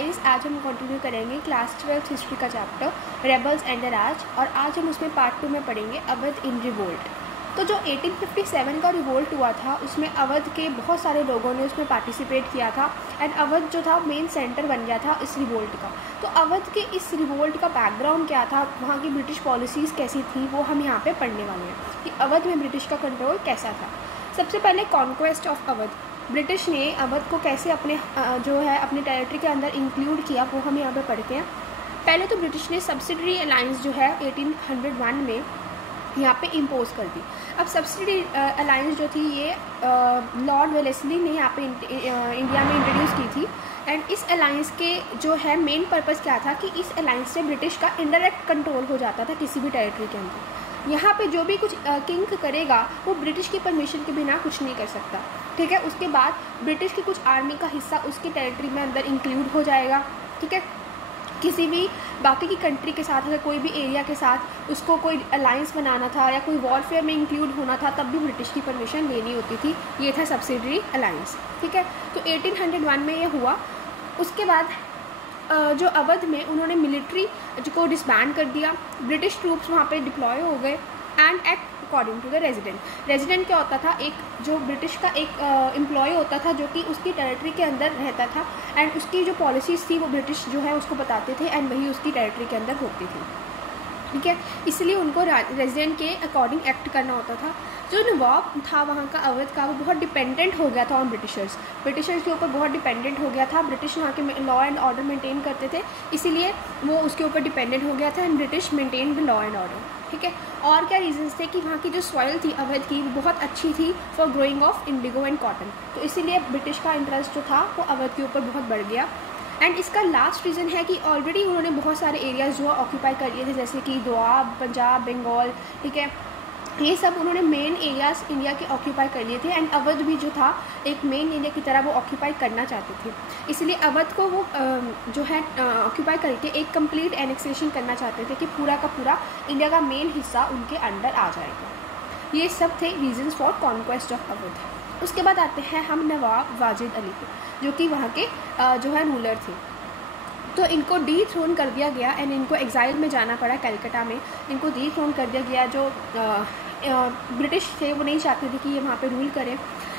Guys, आज हम continue करेंगे क्लास 12 हिस्ट्री का चैप्टर रेबल्स एंड द राज, और आज हम उसमें पार्ट 2 में पढ़ेंगे अवध इन रिवोल्ट। तो जो 1857 का रिवोल्ट हुआ था उसमें अवध के बहुत सारे लोगों ने उसमें पार्टिसिपेट किया था एंड अवध जो था मेन सेंटर बन गया था इस रिवोल्ट का। तो अवध के इस रिवोल्ट का बैकग्राउंड क्या था, वहाँ की ब्रिटिश पॉलिसीज़ कैसी थी, वो हम यहाँ पे पढ़ने वाले हैं कि अवध में ब्रिटिश का कंट्रोल कैसा था। सबसे पहले कॉन्क्वेस्ट ऑफ अवध, ब्रिटिश ने अवध को कैसे अपने अपने टेरिटरी के अंदर इंक्लूड किया, वो हम यहाँ पे पढ़ते हैं। पहले तो ब्रिटिश ने सब्सिडरी अलायंस जो है 1801 में यहाँ पे इम्पोज कर दी। अब सब्सिडी अलायंस जो थी ये लॉर्ड वेलेस्ली ने यहाँ पे इंडिया में इंट्रोड्यूस की थी एंड इस अलायंस के जो है मेन पर्पस क्या था कि इस अलायंस से ब्रिटिश का इनडायरेक्ट कंट्रोल हो जाता था किसी भी टेरिटरी के अंदर। यहाँ पे जो भी कुछ किंग करेगा वो ब्रिटिश की परमिशन के बिना कुछ नहीं कर सकता, ठीक है। उसके बाद ब्रिटिश की कुछ आर्मी का हिस्सा उसकी टेरिटरी में अंदर इंक्लूड हो जाएगा, ठीक है। किसी भी बाकी की कंट्री के साथ, अगर कोई भी एरिया के साथ उसको कोई अलायंस बनाना था या कोई वॉरफेयर में इंक्लूड होना था तब भी ब्रिटिश की परमिशन लेनी होती थी। ये था सब्सिडरी अलायंस, ठीक है। तो 1801 में ये हुआ। उसके बाद जो अवध में उन्होंने मिलिट्री को डिसबैंड कर दिया, ब्रिटिश ट्रूप्स वहाँ पे डिप्लॉय हो गए and act according to the resident. Resident क्या होता था, एक जो ब्रिटिश का एक एम्प्लॉय होता था जो कि उसकी टेरिटरी के अंदर रहता था एंड उसकी जो पॉलिसीज़ थी वो ब्रिटिश जो है उसको बताते थे एंड वही उसकी टेरिटरी के अंदर होती थी, ठीक है। इसलिए उनको रेजिडेंट के अकॉर्डिंग एक्ट करना होता था। जो नवाब था वहाँ का अवध का, वो बहुत डिपेंडेंट हो गया था ऑन ब्रिटिशर्स के ऊपर बहुत डिपेंडेंट हो गया था। ब्रिटिश वहाँ के लॉ एंड ऑर्डर मेंटेन करते थे, इसीलिए वो उसके ऊपर डिपेंडेंट हो गया था and British maintain the law and order, ठीक है। और क्या रीजंस थे कि वहाँ की जो सॉइल थी अवध की वो बहुत अच्छी थी for growing of Indigo and cotton, तो इसीलिए ब्रिटिश का इंटरेस्ट जो था वो अवध के ऊपर बहुत बढ़ गया। एंड इसका लास्ट रीज़न है कि ऑलरेडी उन्होंने बहुत सारे एरियाज़ जो ऑक्यूपाई कर लिए थे, जैसे कि दोआब, पंजाब, बंगाल, ठीक है। ये सब उन्होंने मेन एरियाज़ इंडिया के ऑक्यूपाई कर लिए थे एंड अवध भी जो था एक मेन एरिया की तरह वो ऑक्यूपाई करना चाहते थे। इसलिए अवध को वो जो है ऑक्यूपाई करके एक कंप्लीट एनेक्सेशन करना चाहते थे कि पूरा का पूरा इंडिया का मेन हिस्सा उनके अंडर आ जाएगा। ये सब थे reasons for conquest of Awadh. उसके बाद आते हैं हम नवाब वाजिद अली पे, जो कि वहाँ के जो है रूलर थे। तो इनको डी थ्रोन कर दिया गया एंड इनको एग्जाइल में जाना पड़ा कलकत्ता में। इनको डी थ्रोन कर दिया गया। जो ब्रिटिश थे वो नहीं चाहते थे कि ये वहाँ पे रूल करें,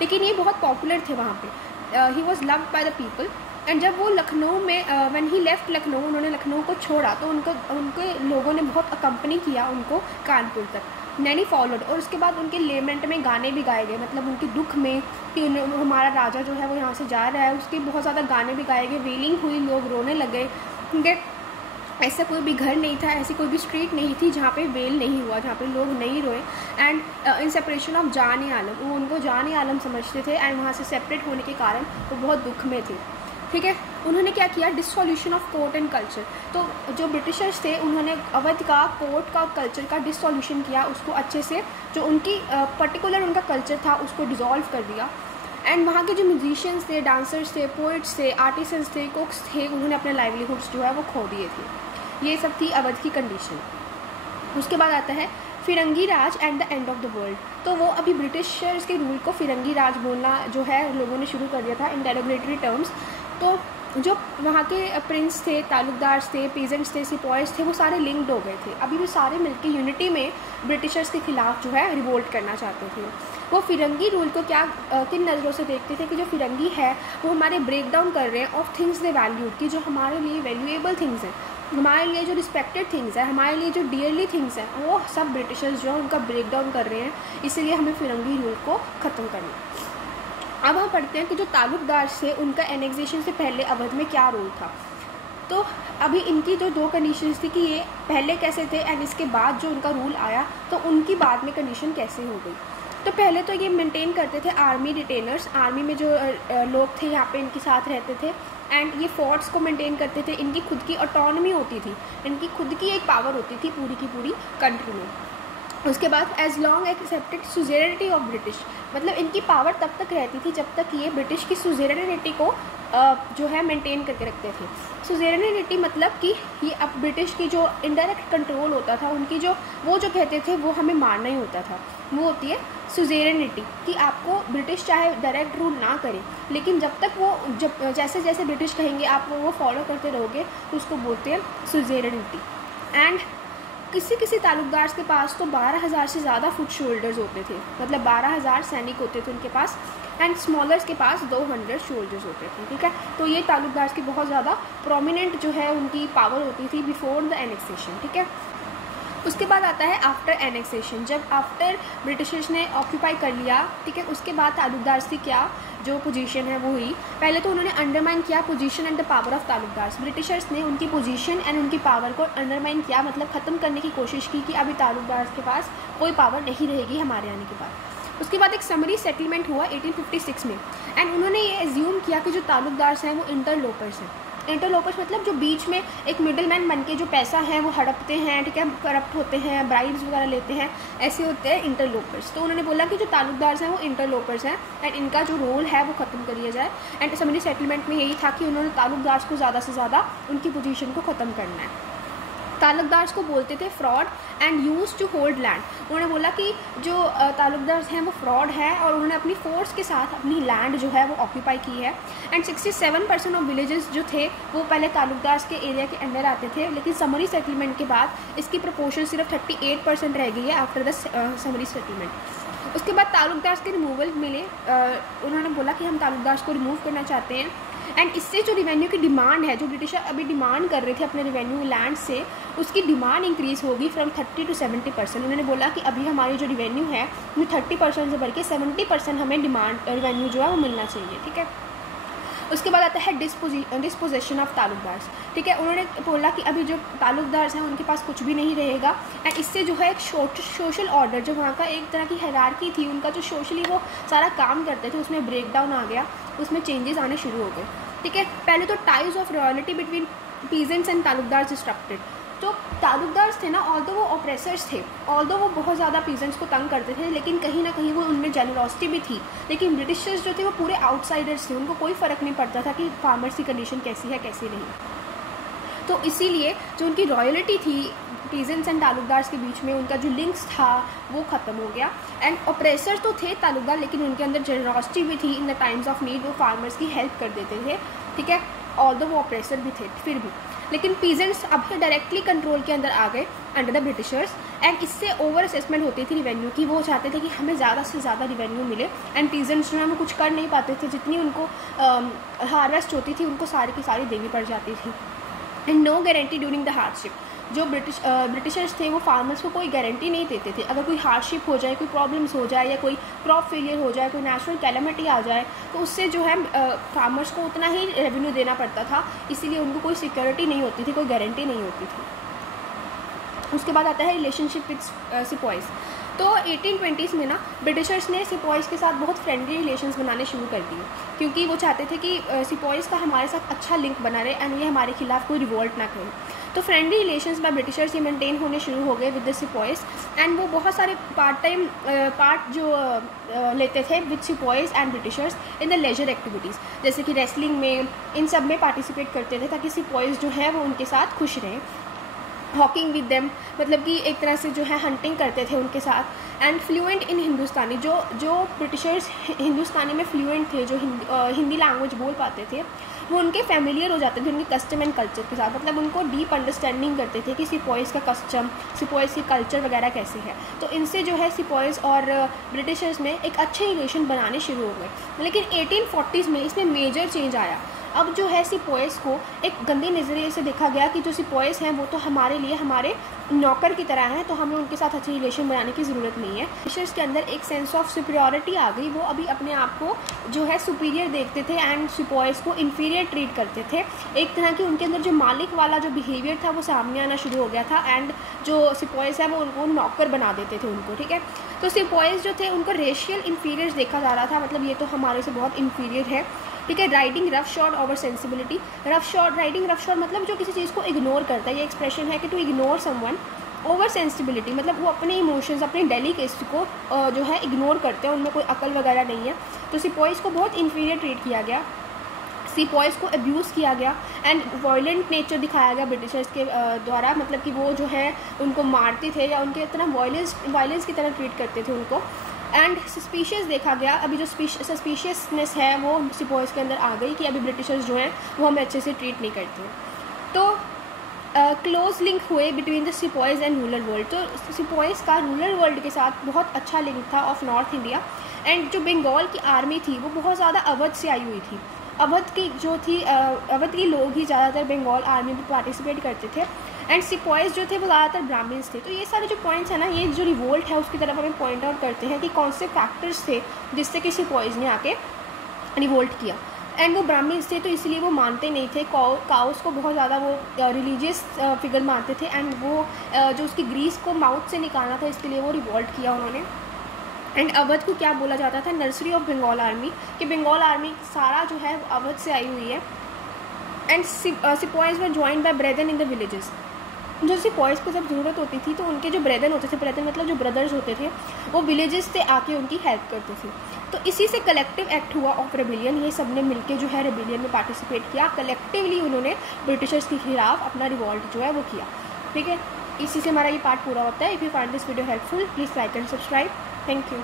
लेकिन ये बहुत पॉपुलर थे वहाँ पे। He was loved by the people and जब वो लखनऊ में व्हेन ही लेफ्ट लखनऊ, उन्होंने लखनऊ को छोड़ा तो उनके लोगों ने बहुत अकम्पनी किया उनको कानपुर तक, नैनी फॉलोड। और उसके बाद उनके लेमेंट में गाने भी गाए गए, मतलब उनके दुख में कि हमारा राजा जो है वो यहाँ से जा रहा है, उसके बहुत ज़्यादा गाने भी गाए गए, वेलिंग हुई, लोग रोने लगे, क्योंकि ऐसा कोई भी घर नहीं था, ऐसी कोई भी स्ट्रीट नहीं थी जहाँ पे वेल नहीं हुआ, जहाँ पे लोग नहीं रोए। एंड इन सेपरेशन ऑफ जान आलम, वो उनको जान आलम समझते थे एंड वहाँ से सेपरेट होने के कारण वो बहुत दुख में थे, ठीक है। उन्होंने क्या किया, dissolution of court and culture. तो जो ब्रिटिशर्स थे उन्होंने अवध का कोर्ट का कल्चर का डिसोल्यूशन किया, उसको अच्छे से जो उनकी पर्टिकुलर उनका कल्चर था उसको डिज़ोल्व कर दिया। एंड वहाँ के जो म्यूजिशियंस थे, डांसर्स थे, पोइट्स थे, आर्टिसंस थे, कुक्स थे, उन्होंने अपने लाइवलीहुड्स जो है वो खो दिए थे। ये सब थी अवध की कंडीशन। उसके बाद आता है Firangi Raj and the end of the world. तो वो अभी ब्रिटिशर्स के रूल को फिरंगी राज बोलना जो है लोगों ने शुरू कर दिया था इन डेरोगेटरी टर्म्स। तो जो वहाँ के प्रिंस थे, तालुकदार्स थे, पीजेंट्स थे, सिपॉयज थे, वो सारे लिंक्ड हो गए थे। अभी भी सारे मिलकर यूनिटी में ब्रिटिशर्स के खिलाफ जो है रिवोल्ट करना चाहते थे। वो फिरंगी रूल को क्या किन नज़रों से देखते थे कि जो फिरंगी है वो हमारे ब्रेक डाउन कर रहे हैं ऑफ थिंग्स दे वैल्यूड, की जो हमारे लिए वैल्यूएबल थिंग्स हैं, हमारे लिए जो रिस्पेक्टेड थिंग्स है, हमारे लिए जो डियरली थिंग्स हैं, वो सब ब्रिटिशर्स जो है उनका ब्रेक डाउन कर रहे हैं, इसलिए हमें फिरंगी रूल को ख़त्म करना है। अब हम पढ़ते हैं कि जो तालुकदार थे उनका एनेक्सेशन से पहले अवध में क्या रोल था। तो अभी इनकी जो दो कंडीशंस थी कि ये पहले कैसे थे एंड इसके बाद जो उनका रूल आया तो उनकी बाद में कंडीशन कैसे हो गई। तो पहले तो ये मेंटेन करते थे आर्मी रिटेनर्स, आर्मी में जो लोग थे यहाँ पे इनके साथ रहते थे एंड ये फोर्ट्स को मेंटेन करते थे। इनकी खुद की ऑटोनॉमी होती थी, इनकी खुद की एक पावर होती थी पूरी की पूरी कंट्री में। उसके बाद as long accepted suzerainty of British, मतलब इनकी पावर तब तक रहती थी जब तक ये ब्रिटिश की सुजेरिटी को जो है मेंटेन करके रखते थे। सुजेरिटी मतलब कि ये अब ब्रिटिश की जो इनडायरेक्ट कंट्रोल होता था, उनकी जो वो जो कहते थे वो हमें मानना ही होता था, वो होती है सुजेरेनिटी, कि आपको ब्रिटिश चाहे डायरेक्ट रूल ना करे, लेकिन जब जैसे जैसे ब्रिटिश कहेंगे आप वो फॉलो करते रहोगे, तो उसको बोलते हैं सुजेरेनिटी। एंड किसी ताल्लुकदार के पास तो 12,000 से ज़्यादा फुट शोल्डर्स होते थे, मतलब 12,000 सैनिक होते थे उनके पास, एंड स्मॉलर्स के पास 200 शोल्डर्स होते थे, ठीक है। तो ये ताल्लुकदार की बहुत ज़्यादा प्रोमिनेंट जो है उनकी पावर होती थी बिफोर द एनेक्सेशन, ठीक है। उसके बाद आता है आफ्टर एनेक्सेशन, जब आफ्टर ब्रिटिशर्स ने ऑक्यूपाई कर लिया, ठीक है, उसके बाद ताल्लुकदार की क्या जो पोजीशन है वो हुई। पहले तो उन्होंने अंडरमाइन किया position and the power of taluqdar. Britishers ने उनकी पोजीशन एंड उनकी पावर को अंडरमाइन किया, मतलब ख़त्म करने की कोशिश की कि अभी ताल्लुकदार के पास कोई पावर नहीं रहेगी हमारे आने के बाद। उसके बाद एक समरी सेटलमेंट हुआ 1856 में, एंड उन्होंने ये एज्यूम किया कि जो ताल्लुकदार हैं वो इंटरलोपर्स हैं। इंटरलोपर्स मतलब जो बीच में एक मिडल मैन बन के जो पैसा है वो हड़पते हैं, ठीक है, करप्ट होते हैं, ब्राइब्स वगैरह लेते हैं, ऐसे होते हैं इंटरलोपर्स। तो उन्होंने बोला कि जो ताल्लुकदार हैं वो इंटरलोपर्स हैं एंड इनका जो रोल है वो ख़त्म कर दिया जाए। एंड समरी सेटलमेंट में यही था कि उन्होंने ताल्लुकदार को ज़्यादा से ज़्यादा उनकी पोजीशन को ख़त्म करना है। ताल्लुकदार को बोलते थे fraud and use to hold land. उन्होंने बोला कि जो ताल्लुकदार हैं वो फ्रॉड है और उन्होंने अपनी फोर्स के साथ अपनी लैंड जो है वो ऑक्यूपाई की है। एंड 67% ऑफ विलेजेस जो थे वो पहले ताल्लुकदार के एरिया के अंडर आते थे, लेकिन समरी सेटलमेंट के बाद इसकी प्रोपोर्शन सिर्फ 38% रह गई है आफ्टर द समरी सेटलमेंट। उसके बाद ताल्लुकदार के रिमूवल मिले, उन्होंने बोला कि हम ताल्लुकदार को रिमूव करना चाहते हैं। एंड इससे जो रिवेन्यू की डिमांड है, जो ब्रिटिशर अभी डिमांड कर रहे थे अपने रिवेन्यू लैंड से, उसकी डिमांड इंक्रीज़ होगी फ्रॉम 30 to 70%। उन्होंने बोला कि अभी हमारी जो रिवेन्यू है वो 30% से बढ़ के 70% हमें डिमांड रिवेन्यू जो है वो मिलना चाहिए, ठीक है। उसके बाद आता है डिस्पोजेशन ऑफ ताल्लुकदार, ठीक है। उन्होंने बोला कि अभी जो ताल्लुकदार हैं उनके पास कुछ भी नहीं रहेगा, एंड इससे जो है एक सोशल ऑर्डर, जो वहाँ का एक तरह की हायरार्की थी, उनका जो सोशली वो सारा काम करते थे उसमें ब्रेक डाउन आ गया, उसमें चेंजेस आने शुरू हो गए, ठीक है। पहले तो ties of royalty between peasants and taluqdar destructed. तो ताल्लुकदार थे ना, ऑल्दो वो ऑप्रेसर्स थे, ऑल्दो वो बहुत ज़्यादा पीजेंट्स को तंग करते थे, लेकिन कहीं ना कहीं वो उनमें जेनरॉसिटी भी थी। लेकिन ब्रिटिशर्स जो थे वो पूरे आउटसाइडर्स थे, उनको कोई फ़र्क नहीं पड़ता था कि फार्मर्स की कंडीशन कैसी है कैसी नहीं। तो इसीलिए जो उनकी रॉयल्टी थी पीजेंट्स एंड ताल्लुकदार के बीच में, उनका जो लिंक्स था वो ख़त्म हो गया। एंड ऑप्रेसर तो थे ताल्लुकदार, लेकिन उनके अंदर जेनरॉसिटी भी थी। In the times of need वो फार्मर्स की हेल्प कर देते थे, ठीक है, ऑल्दो वो ऑप्रेसर भी थे फिर भी। लेकिन पीजेंट्स अब डायरेक्टली कंट्रोल के अंदर आ गए अंडर द ब्रिटिशर्स, एंड इससे ओवर असेसमेंट होती थी रिवेन्यू की। वो चाहते थे कि हमें ज़्यादा से ज़्यादा रिवेन्यू मिले, एंड पीजेंट्स जो है वो कुछ कर नहीं पाते थे, जितनी उनको हार्वेस्ट होती थी उनको सारी की सारी देनी पड़ जाती थी। And no guarantee during the hardship. जो ब्रिटिशर्स थे वो फार्मर्स को कोई गारंटी नहीं देते थे। अगर कोई हार्डशिप हो जाए, कोई प्रॉब्लम्स हो जाए, या कोई क्रॉप फेलियर हो जाए, कोई नेचुरल कैलेमिटी आ जाए, तो उससे जो है फार्मर्स को उतना ही रेवेन्यू देना पड़ता था, इसीलिए उनको कोई सिक्योरिटी नहीं होती थी, कोई गारंटी नहीं होती थी। उसके बाद आता है रिलेशनशिप विद सिपॉइज। तो 1820s में ना ब्रिटिशर्स ने सिपॉइज के साथ बहुत फ्रेंडली रिलेशंस बनाने शुरू कर दिए, क्योंकि वो चाहते थे कि सिपॉइज का हमारे साथ अच्छा लिंक बना रहे एंड ये हमारे खिलाफ कोई रिवोल्ट ना करें। तो फ्रेंडली रिलेशंस बाय ब्रिटिशर्स ये मेंटेन होने शुरू हो गए विद द सिपॉइज, एंड वो बहुत सारे पार्ट जो लेते थे with sepoys and britishers in the leisure activities, जैसे कि रेसलिंग में, इन सब में पार्टिसिपेट करते थे ताकि सिपॉइज जो है वो उनके साथ खुश रहें। हॉकिंग विद देम, मतलब कि एक तरह से जो है हंटिंग करते थे उनके साथ। एंड फ्लुएंट इन हिंदुस्तानी, जो ब्रिटिशर्स हिंदुस्तानी में फ्लुएंट थे, जो हिंदी लैंग्वेज बोल पाते थे, वो उनके फेमिलियर हो जाते थे उनके कस्टम एंड कल्चर के साथ, मतलब उनको डीप अंडरस्टैंडिंग करते थे कि सिपॉइज का कस्टम, सिपॉइज की कल्चर वगैरह कैसे है। तो इनसे जो है सिपॉइज और ब्रिटिशर्स में एक अच्छे रिलेशन बनाने शुरू हो गए। लेकिन 1840s में इसमें मेजर चेंज आया। अब जो है सिपॉइज को एक गंदे नज़रिए से देखा गया कि जो सिपॉइज हैं वो तो हमारे लिए हमारे नौकर की तरह हैं, तो हमें उनके साथ अच्छी रिलेशन बनाने की ज़रूरत नहीं है। ब्रिटिशर्स के अंदर एक सेंस ऑफ सुपीरियरिटी आ गई, वो अभी अपने आप को जो है सुपीरियर देखते थे एंड सिपॉइज को इन्फीरियर ट्रीट करते थे। एक तरह की उनके अंदर जो मालिक वाला जो बिहेवियर था वो सामने आना शुरू हो गया था, एंड जो सिपॉइज है वो उनको नौकर बना देते थे उनको, ठीक है। तो सिपॉइज जो थे उनको रेशियल इन्फीरियर देखा जा रहा था, मतलब ये तो हमारे से बहुत इन्फीरियर है, ठीक है। Riding rough shot over sensibility, riding rough shot मतलब जो किसी चीज़ को इग्नोर करता है, ये एक्सप्रेशन है कि to ignore someone. Over sensibility मतलब वो अपने इमोशंस, अपने डेलिकेसी को जो है इग्नोर करते हैं, उनमें कोई अकल वगैरह नहीं है। तो सिपॉइज को बहुत इन्फीरियर ट्रीट किया गया, सिपॉइज को अब्यूज़ किया गया एंड वायलेंट नेचर दिखाया गया ब्रिटिशर्स के द्वारा, मतलब कि वो जो है उनको मारते थे या उनके तरह वायलेंस की तरह ट्रीट करते थे उनको। एंड सस्पिशियस देखा गया, अभी जो सस्पिशियसनेस है वो सिपॉइज़ के अंदर आ गई कि अभी ब्रिटिशर्स जो हैं वो हमें अच्छे से ट्रीट नहीं करते। तो क्लोज लिंक हुए between the sepoys and rural world. तो सिपॉइज़ का रूरल वर्ल्ड के साथ बहुत अच्छा लिंक था ऑफ नॉर्थ इंडिया। एंड जो बंगाल की आर्मी थी वो बहुत ज़्यादा अवध से आई हुई थी। अवध की जो थी अवध के लोग ही ज़्यादातर बंगाल आर्मी में पार्टिसिपेट करते थे। एंड सिपॉइज़ जो थे वो ज़्यादातर ब्राह्मण्स थे। तो ये सारे जो पॉइंट्स हैं ना, ये जो रिवोल्ट है उसकी तरफ हमें पॉइंट आउट करते हैं कि कौन से फैक्टर्स थे जिससे कि सिपॉइज़ ने आके रिवोल्ट किया। एंड वो ब्राह्मण्स थे तो इसलिए वो मानते नहीं थे काउस को, बहुत ज़्यादा वो रिलीजियस फिगर मानते थे। एंड वो जो उसकी ग्रीस को माउथ से निकालना था, इसके लिए वो रिवोल्ट किया उन्होंने। एंड अवध को क्या बोला जाता था, नर्सरी ऑफ बंगाल आर्मी, कि बंगाल आर्मी सारा जो है अवध से आई हुई है। And sepoys were joined by brethren in the villages. जो सिपॉइज़ को जब ज़रूरत होती थी तो उनके जो ब्रेदन होते थे, ब्रेदन मतलब जो ब्रदर्स होते थे, वो विलेजेस से आके उनकी हेल्प करते थे। तो इसी से कलेक्टिव एक्ट हुआ ऑफ रेबिलियन। ये सब ने मिलकर जो है रेबिलियन में पार्टिसिपेट किया, कलेक्टिवली उन्होंने ब्रिटिशर्स के खिलाफ अपना रिवॉल्ट जो है वो किया। ठीक है, इसी से हमारा ये पार्ट पूरा होता है। If you find this video helpful, please like and subscribe. Thank you.